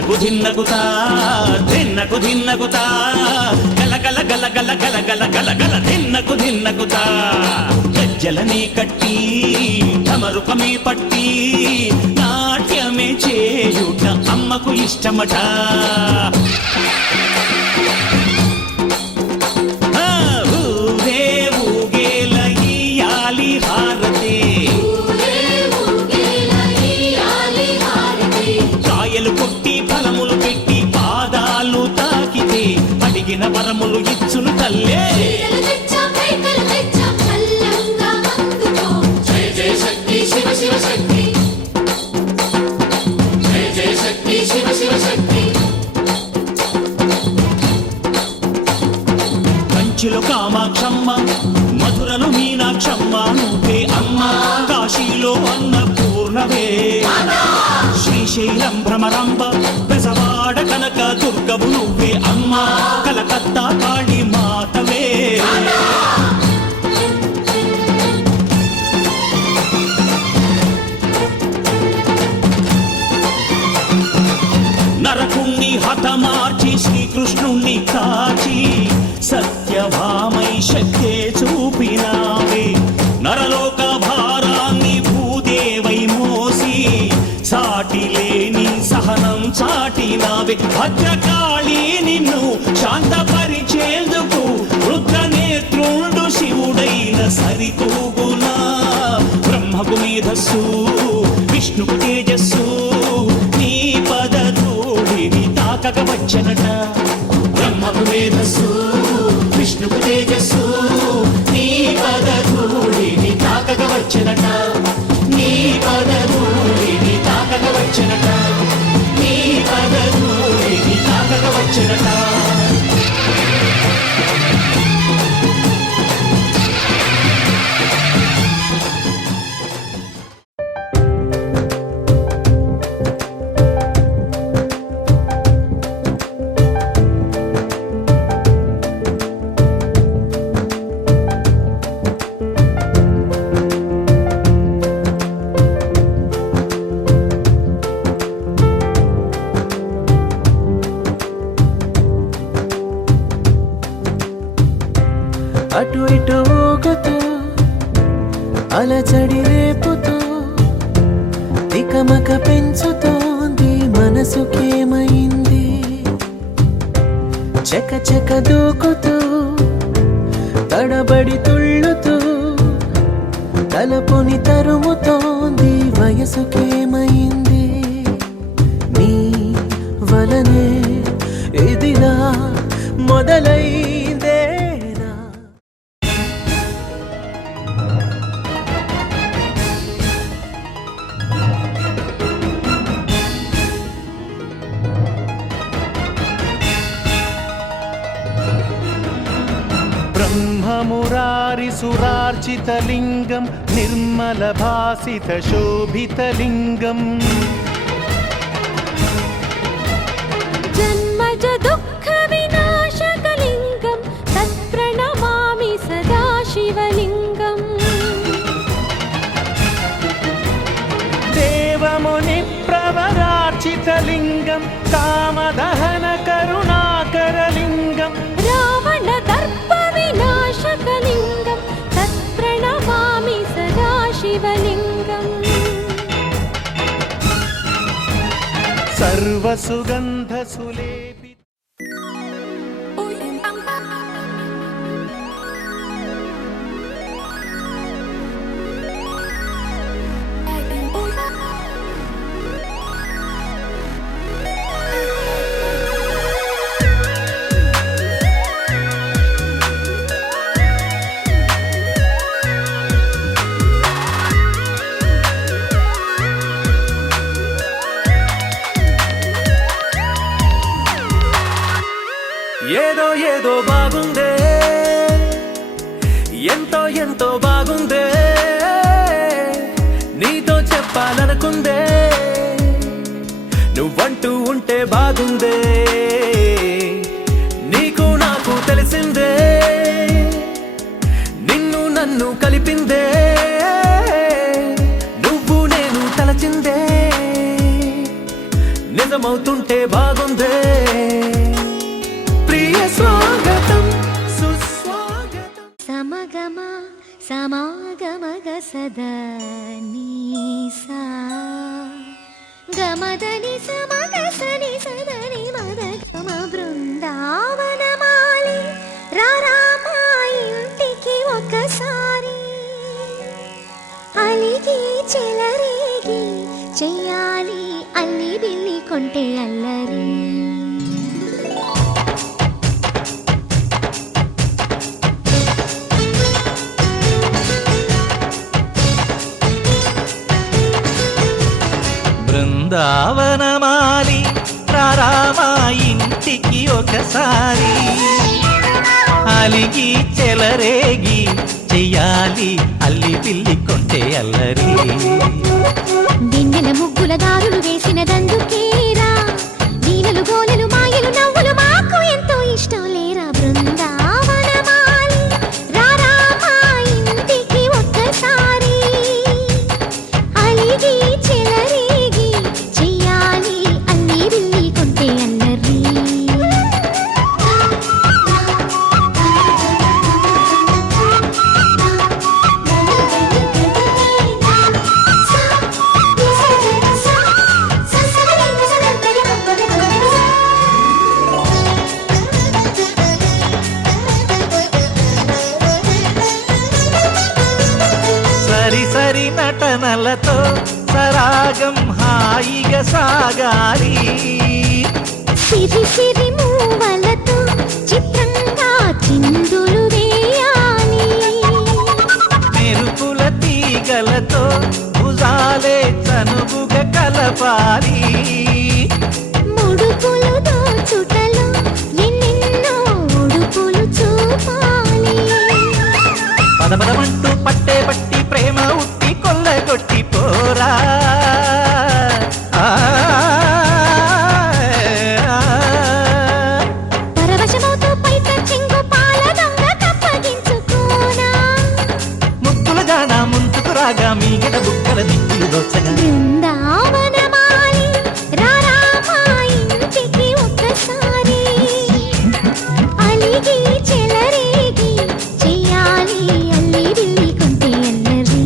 ధిన్నకు ధిన్నకుతా ధిన్నకు ధిన్నకుతా గల గల గల గల గల గల గల గల ధిన్నకు ధిన్నకుతా గజ్జలని కట్టి ఢమరుకమే పట్టి నాట్యమే చేయుట అమ్మకు ఇష్టమట. ఊరే ఊగేల ఇయ్యాలి హారతి కాయలు కొట్టి ఫలములు పెట్టి పాదాలు తాకితే అడిగిన వరములు ఇచ్చును తల్లే. కంచిలో కామాక్షమ్మ మధురలో మీనాక్షమ్మ నువ్వే అమ్మ కాశీలో అన్నపూర్ణవే శ్రీశైలం భ్రమరాంబ బెజవాడ కనక దుర్గవు నువ్వే అమ్మ కలకత్తా కాళీ మాతవే. నరకుణ్ణి హతమార్చి శ్రీకృష్ణుణ్ణి కాచి సత్యభామై శక్తే చూపినావే నరలోక భారాన్ని భూదేవై మోసి సాటి లేని సహనం చాటినావే. భద్రకాళి నిన్ను శాంతపరిచేందుకు రుద్రనేత్రుండు శివుడైన సరితూగునా. బ్రహ్మకు మేధస్సు విష్ణుకు తేజస్సు నీ పదధూళిని తాకక వచ్చనట. బ్రహ్మకు మేధస్సు విష్ణుకు తేజస్సు నీ పదధూళిని తాకక వచ్చనట. నీ పదధూళిని తాకక వచ్చనట. నీ పదధూళిని తాకక వచ్చనట. అటు ఇటు ఊగుతూ అలచడి రేపుతూ తికమక పెంచుతోంది మనసుకేమైంది. చక చక దూకుతూ తడబడి తుళ్ళుతూ తలపుని తరుముతోంది వయసుకేమైంది. నీ వలనే ఇదిలా మొదలైందే. బ్రహ్మమురారిసురార్చితలింగం నిర్మలభాసితశోభితలింగం జన్మజ దుఃఖ వినాశకలింగం తత్ప్రణమామి సదా శివలింగం. దేవముని ప్రవరార్చితలింగం కామదహన కరుణాకరలింగం రావణ దర్ప వినాశకలింగం తత్ప్రణమామి సదా శివలింగం. సర్వసుగంధ సులేపి ఏదో ఏదో బాగుందే ఎంతో ఎంతో బాగుందే నీతో చెప్పాలనుకుందే నువ్వంటూ ఉంటే బాగుందే నీకు నాకు తెలిసిందే నిన్ను నన్ను కలిపిందే నువ్వు నేను తలచిందే నిజమవుతుంటే బాగుందే ప్రియ స్వాగతం సుస్వాగతం సమగమ సమాగమగ సదా నీసా గమదని సమగ సని సదని మద గమ బృందావనమాలి రారామా ఇంటికి ఒకసారి అలిగి చెలరేగి చెయ్యాలి అల్లి బిల్లి కొంటే అల్లరి బృందావనమాలి రారామా ఇంటికి ఒకసారి అలిగి చెలరేగి చెయ్యాలి అల్లి పిల్లి కొంటే అల్లరి దిన్నెల ముగ్గుల దారులు వేసినదందుకేరా దీనలు గోలెలు మాయలు నవ్వులు మాకు ఎంతో ఇష్టం లేరా బృందావనమాలి రారామా ఇంటికి ఒక్కసారి అలిగి చెలరేగి చెయ్యాలి అల్లి బిల్లి కొంటే అల్లరి సరి సరి నటనలతో సరాగం హాయిగా సాగాలి సిరి సిరి మూవలతో చిత్రంగా చిందులు వేయాలి మెరుపుల తీగలతో భుజాలే చనువుగా కలపాలి ముడుపులు దోచుటలో ఎన్నెన్నో ఉడుపులు చూపాలి పదపదమంటూ పట్టే పట్టి ప్రేమ ఉట్టి కొల్లగొట్టి పోరా ఆ, పరవశమవుతూ పైట చెంగు పాల దొంగ కప్పగించుకోనా ముక్కుల జాన ముందుకు రాగా మీగడ బుక్కల దిక్కులు దోచగా బృందావనమాలి రారామా ఇంటికి ఒక్కసారి అలిగి చెలరేగి చెయ్యాలి అల్లి బిల్లి కొంటే అల్లరి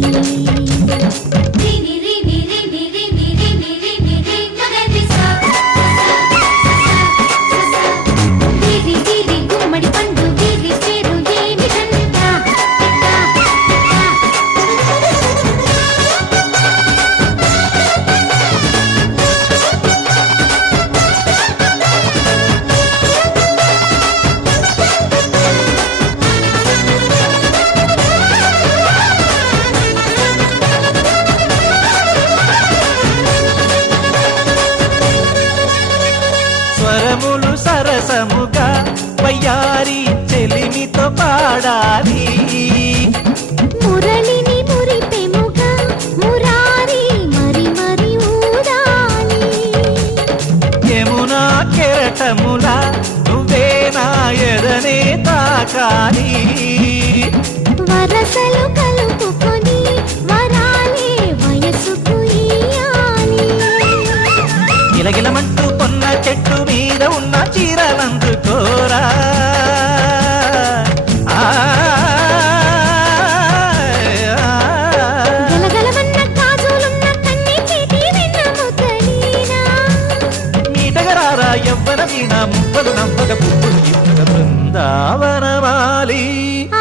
గుమ్మడి పండు వీరి పేరు ఏమిటంట స్వరములు సరసముగా వయ్యారి చెలిమితో పాడాలి మురళిని మురిపెముగా మురారి మరి మరి ఊదాలి యమునా కెరటముల నువ్వే నా ఎదనే తాకాలి వరసలు కలుపుకొని వరాలే వయసుకు ఇయ్యాలి గిలగిలమంటూ కొన్న చెట్టు మీద ఉన్న చీరలందుకోరా ఆ, గలగలమన్న గాజులున్న కన్ని చేతి వెన్న ముద్దలీనా మీటగరారా ఎవ్వన వీణ మువ్వలు నవ్వక పువ్వులు ఇవ్వక బృందావనమాలి ఆ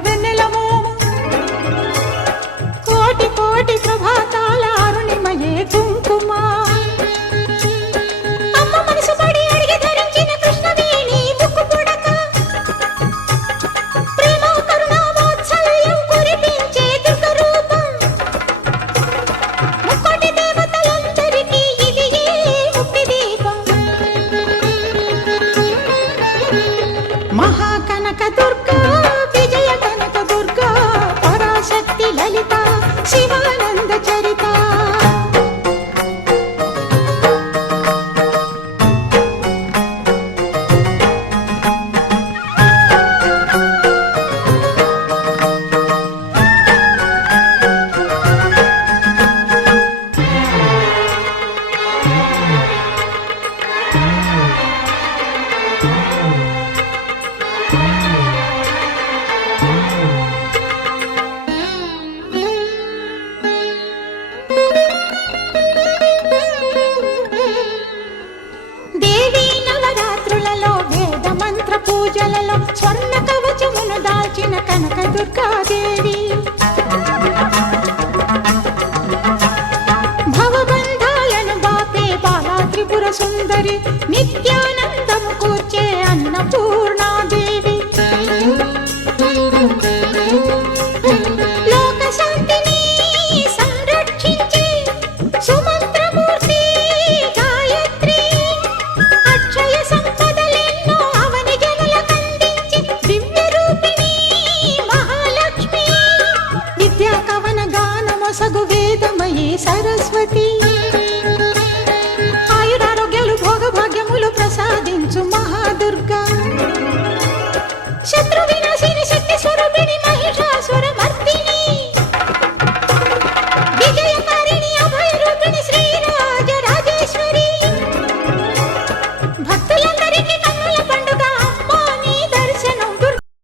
వెన్నెల మోము కోటి కోటి ప్రభాతాల అరుణిమయే కుంకుమ అమ్మ మనసు పడి అడిగి ధరించిన కృష్ణవేణి ముక్కు పుడక ప్రేమ కరుణ వాత్సల్యం కురిపించే దుర్గ రూపం ముక్కోటి దేవతలందరికీ ఇది ముక్తి దీపం మహాకనక దుర్గా విజయ కనక దుర్గా పరాశక్తి లలిత శివానంద చరిత దేవీ నవరాత్రులలో వేద మంత్ర పూజలలో స్వర్ణ కవచమును దాల్చిన కనక దుర్గాదేవి భవబంధాలను బాపే బాలా త్రిపుర సుందరి నిత్యానందము కూర్చే అన్నపూర్ణాదేవి లోక శాంతిని సంరక్షించే సుమంత్రమూర్తి గాయత్రి అక్షయ సంపదలెన్నో అవని జనులకందించి దివ్య రూపిణి మహాలక్ష్మి విద్యా కవన గానమొసగు వేదమయీ సరస్వతి